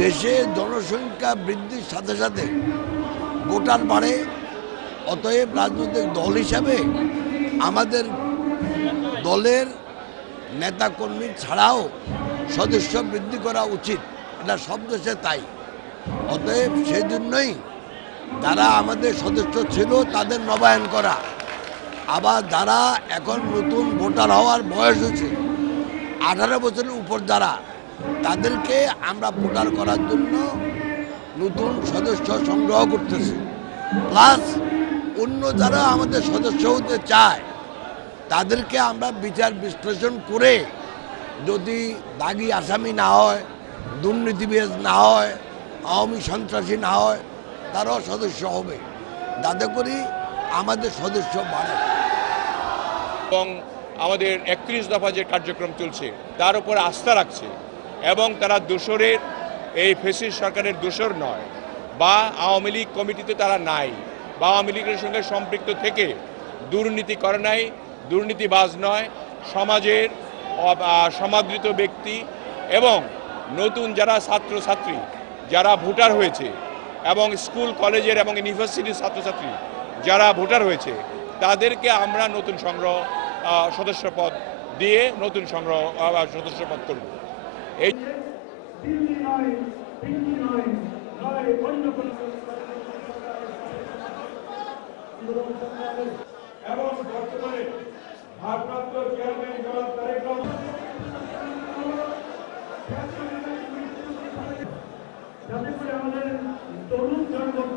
দেশে জনসংখ্যা বৃদ্ধির সাথে সাথে ভোটার বাড়ে। অতএব রাজনৈতিক দল হিসাবে আমাদের দলের নেতাকর্মী ছাড়াও সদস্য বৃদ্ধি করা উচিত, এটা সব দেশে তাই। অতএব সেই জন্যই যারা আমাদের সদস্য ছিল তাদের নবায়ন করা, আবার যারা এখন নতুন ভোটার হওয়ার বয়স হয়েছে 18 বছরের উপর যারা, তাদেরকে আমরা ভোটার করার জন্য নতুন সদস্য সংগ্রহ করতেছি। প্লাস অন্য যারা আমাদের সদস্য হতে চায় তাদেরকে আমরা বিচার বিশ্লেষণ করে যদি দাগি আসামি না হয়, দুর্নীতিবাজ না হয়, আওয়ামী সন্ত্রাসী না হয়, তারাও সদস্য হবে, যাতে করে আমাদের সদস্য বাড়ে। এবং আমাদের 31 দফা যে কার্যক্রম চলছে তার উপর আস্থা রাখছে এবং তারা দোসরের এই ফ্যাসিস্ট সরকারের দোসর নয়, বা আওয়ামী লীগ কমিটিতে তারা নাই, বা আওয়ামী লীগের সঙ্গে সম্পৃক্ত থেকে দুর্নীতি করে নাই, দুর্নীতিবাজ নয়, সমাজের সমাদৃত ব্যক্তি এবং নতুন যারা ছাত্রছাত্রী যারা ভোটার হয়েছে এবং স্কুল কলেজের এবং ইউনিভার্সিটির ছাত্রছাত্রী যারা ভোটার হয়েছে তাদেরকে আমরা নতুন সংগ্রহ সদস্যপদ দিয়ে নতুন সংগ্রহ সদস্যপদ করব। এই এবং বর্তমানে ভারপ্রাপ্ত চেয়ারম্যান জনাব তারেক রহমান যাতে করে আমাদের তরুণ জনগণ